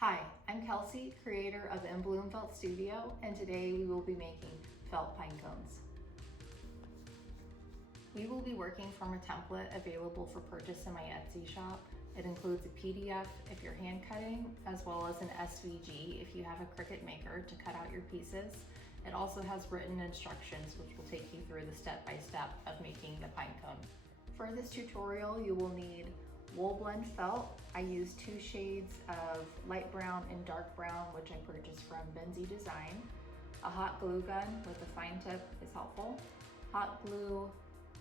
Hi, I'm Kelsey, creator of In Bloom Felt Studio, and today we will be making felt pine cones. We will be working from a template available for purchase in my Etsy shop. It includes a PDF if you're hand cutting, as well as an SVG if you have a Cricut maker to cut out your pieces. It also has written instructions which will take you through the step-by-step of making the pine cone. For this tutorial, you will need wool blend felt. I use 2 shades of light brown and dark brown, which I purchased from Benzie Design. A hot glue gun with a fine tip is helpful. Hot glue,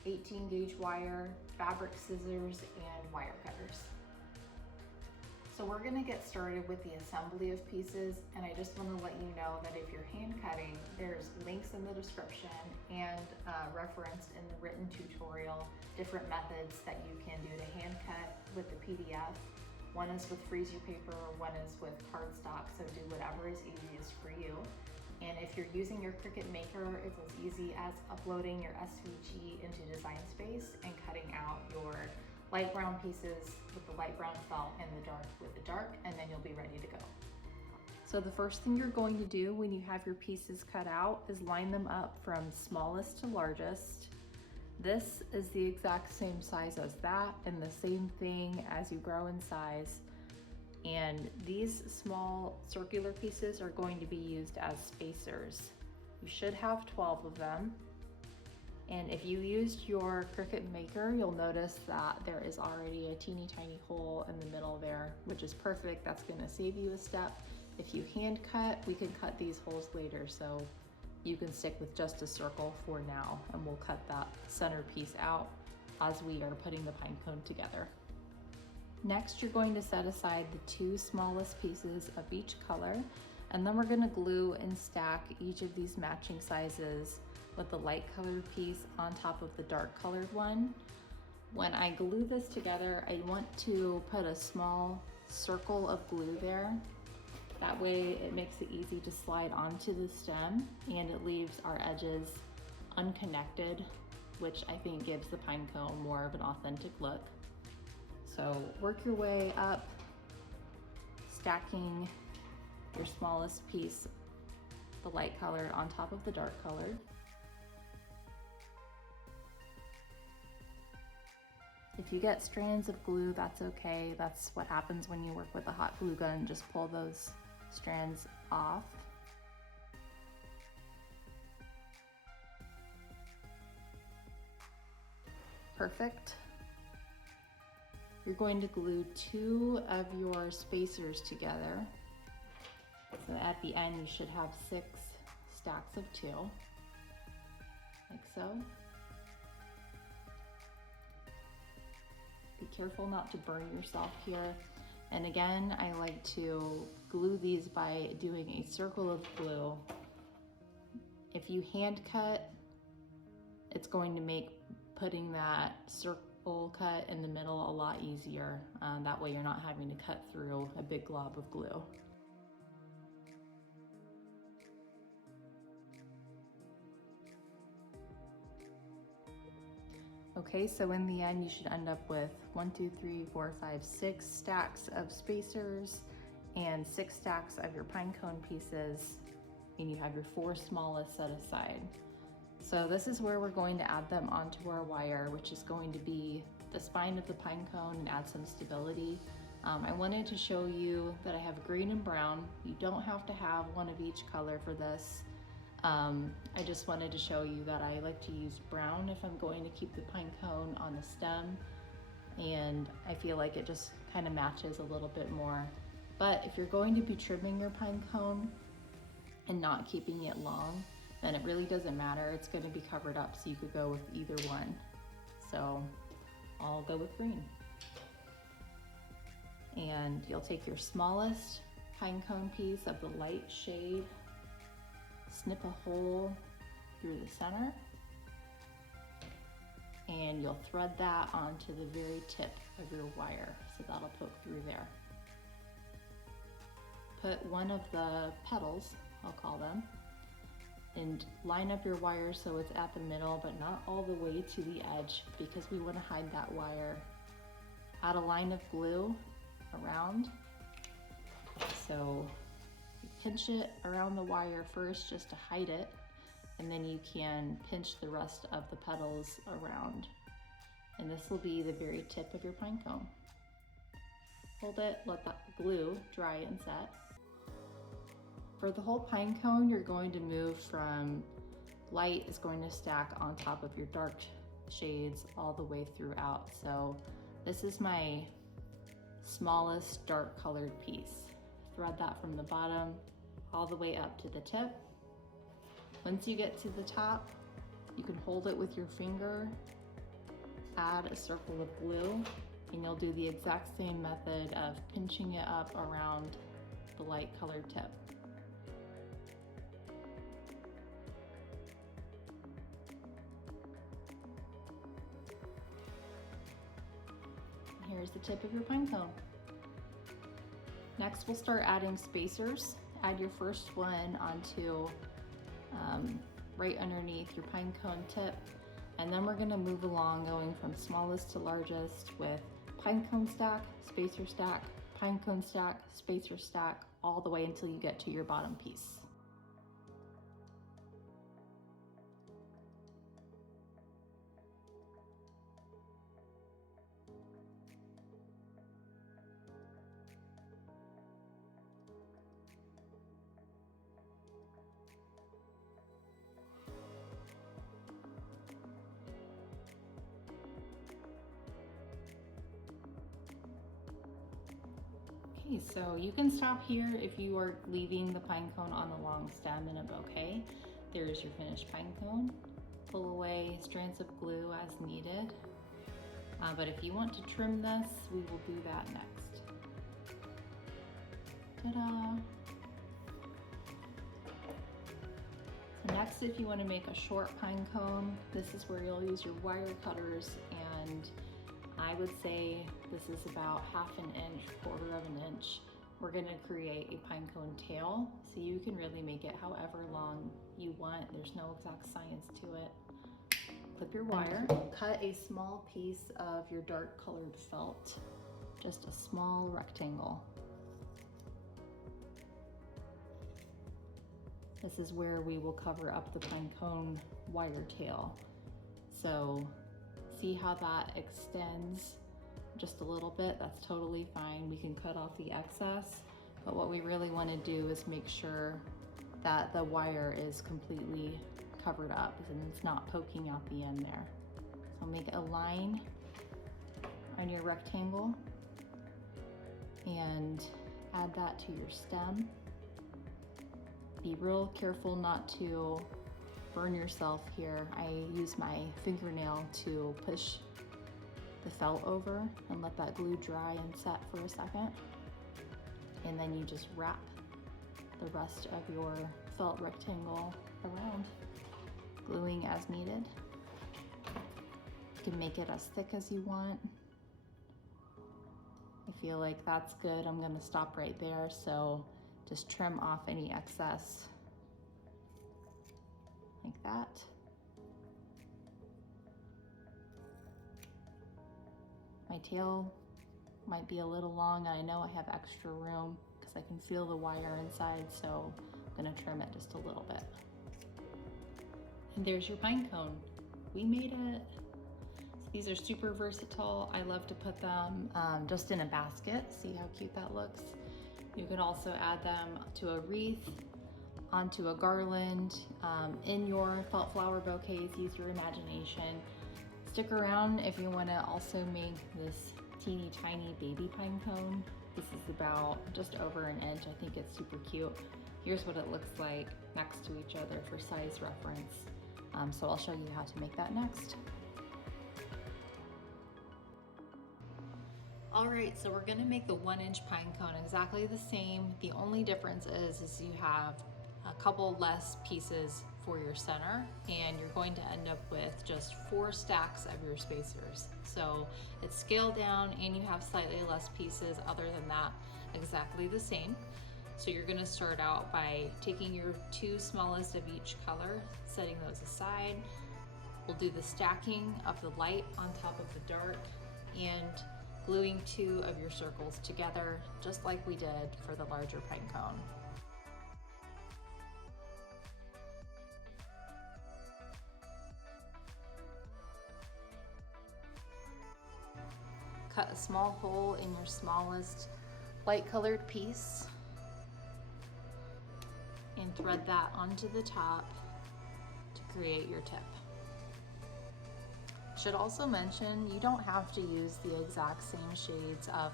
18 gauge wire, fabric scissors, and wire cutters. So we're gonna get started with the assembly of pieces, and I just wanna let you know that if you're hand cutting, there's links in the description and referenced in the written tutorial, different methods that you can do to hand cut with the PDF. One is with freezer paper, one is with cardstock, so do whatever is easiest for you. And if you're using your Cricut maker, it's as easy as uploading your SVG into Design Space and cutting out your light brown pieces with the light brown felt and the dark with the dark, and then you'll be ready to go. So the first thing you're going to do when you have your pieces cut out is line them up from smallest to largest. This is the exact same size as that, and the same thing as you grow in size. And these small circular pieces are going to be used as spacers. You should have 12 of them. And if you used your Cricut maker, you'll notice that there is already a teeny tiny hole in the middle there, which is perfect. That's gonna save you a step. If you hand cut, we can cut these holes later, so you can stick with just a circle for now, and we'll cut that center piece out as we are putting the pine cone together. Next, you're going to set aside the 2 smallest pieces of each color, and then we're gonna glue and stack each of these matching sizes with the light colored piece on top of the dark colored one. When I glue this together, I want to put a small circle of glue there. That way it makes it easy to slide onto the stem, and it leaves our edges unconnected, which I think gives the pine cone more of an authentic look. So work your way up, stacking your smallest piece, the light color, on top of the dark color. If you get strands of glue, that's okay. That's what happens when you work with a hot glue gun. Just pull those strands off. Perfect. You're going to glue 2 of your spacers together. So at the end, you should have 6 stacks of 2, like so. Be careful not to burn yourself here. And again, I like to glue these by doing a circle of glue. If you hand cut, it's going to make putting that circle cut in the middle a lot easier. That way you're not having to cut through a big glob of glue. Okay, so in the end, you should end up with 1, 2, 3, 4, 5, 6 stacks of spacers and 6 stacks of your pine cone pieces, and you have your 4 smallest set aside. So this is where we're going to add them onto our wire, which is going to be the spine of the pine cone and add some stability. I wanted to show you that I have green and brown. You don't have to have one of each color for this. I just wanted to show you that I like to use brown if I'm going to keep the pine cone on the stem, and I feel like it just kind of matches a little bit more. But if you're going to be trimming your pine cone and not keeping it long, then it really doesn't matter. It's going to be covered up, so you could go with either one. So I'll go with green. And you'll take your smallest pine cone piece of the light shade, snip a hole through the center, and you'll thread that onto the very tip of your wire, so that'll poke through there. Put one of the petals, I'll call them, and line up your wire so it's at the middle but not all the way to the edge, because we want to hide that wire. Add a line of glue around. So So you pinch it around the wire first just to hide it, and then you can pinch the rest of the petals around. And this will be the very tip of your pine cone. Hold it, let that glue dry and set. For the whole pine cone, you're going to move from light is going to stack on top of your dark shades all the way throughout. So this is my smallest dark colored piece. Thread that from the bottom all the way up to the tip. Once you get to the top, you can hold it with your finger, add a circle of glue, and you'll do the exact same method of pinching it up around the light colored tip. Here's the tip of your pine cone. Next, we'll start adding spacers. Add your first one onto right underneath your pine cone tip. And then we're gonna move along, going from smallest to largest with pine cone stack, spacer stack, pine cone stack, spacer stack, all the way until you get to your bottom piece. Okay, so you can stop here if you are leaving the pine cone on the long stem in a bouquet. There's your finished pine cone. Pull away strands of glue as needed. But if you want to trim this, we will do that next. Ta-da! So next, if you want to make a short pine cone, this is where you'll use your wire cutters, and I would say this is about 1/2 inch, 1/4 of an inch. We're gonna create a pine cone tail, so you can really make it however long you want. There's no exact science to it. Clip your wire, cut a small piece of your dark colored felt, just a small rectangle. This is where we will cover up the pine cone wire tail. So see how that extends just a little bit? That's totally fine. We can cut off the excess, but what we really want to do is make sure that the wire is completely covered up and it's not poking out the end there. So make a line on your rectangle and add that to your stem. Be real careful not to burn yourself here. I use my fingernail to push the felt over and let that glue dry and set for a second. And then you just wrap the rest of your felt rectangle around, gluing as needed. You can make it as thick as you want. I feel like that's good. I'm gonna stop right there. So just trim off any excess like that. My tail might be a little long. I know I have extra room because I can feel the wire inside, so I'm gonna trim it just a little bit. And there's your pine cone. We made it. So these are super versatile. I love to put them just in a basket. See how cute that looks? You can also add them to a wreath, onto a garland, in your felt flower bouquets. Use your imagination. Stick around if you want to also make this teeny tiny baby pine cone. This is about just over an inch. I think it's super cute. Here's what it looks like next to each other for size reference. So I'll show you how to make that next. All right, so we're gonna make the 1-inch pine cone exactly the same. The only difference is you have a couple less pieces for your center, and you're going to end up with just 4 stacks of your spacers. So it's scaled down and you have slightly less pieces. Other than that, exactly the same. So you're gonna start out by taking your 2 smallest of each color, setting those aside. We'll do the stacking of the light on top of the dark, and gluing 2 of your circles together, just like we did for the larger pine cone. Cut a small hole in your smallest light colored piece and thread that onto the top to create your tip. Should also mention, you don't have to use the exact same shades of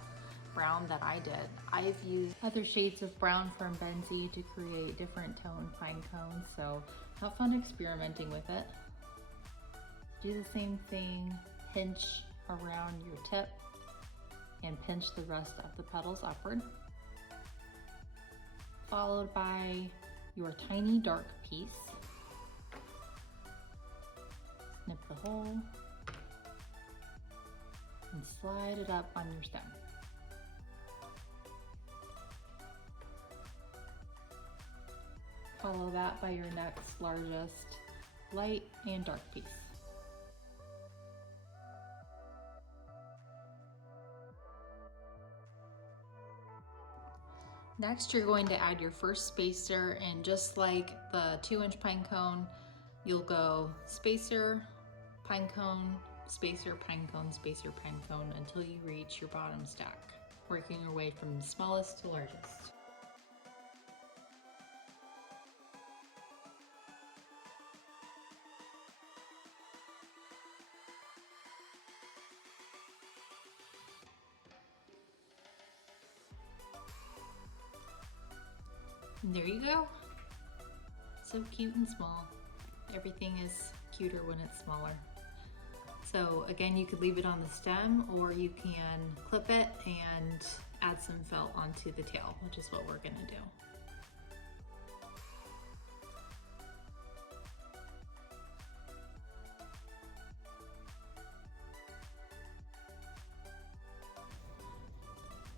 brown that I did. I've used other shades of brown from Benzie to create different tone pine cones, so have fun experimenting with it. Do the same thing, pinch around your tip and pinch the rest of the petals upward, followed by your tiny dark piece. Snip the hole and slide it up on your stem. Follow that by your next largest light and dark piece. Next, you're going to add your first spacer, and just like the 2-inch pine cone, you'll go spacer, pine cone, spacer, pine cone, spacer, pine cone until you reach your bottom stack, working your way from smallest to largest. And there you go. So cute and small. Everything is cuter when it's smaller. So again, you could leave it on the stem, or you can clip it and add some felt onto the tail, which is what we're gonna do.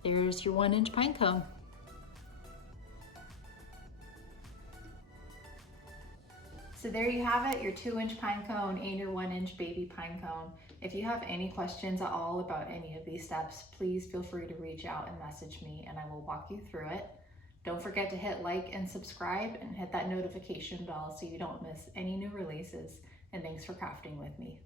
There's your 1-inch pine cone. So there you have it, your 2-inch pine cone and your 1-inch baby pine cone. If you have any questions at all about any of these steps, please feel free to reach out and message me and I will walk you through it. Don't forget to hit like and subscribe and hit that notification bell so you don't miss any new releases. And thanks for crafting with me.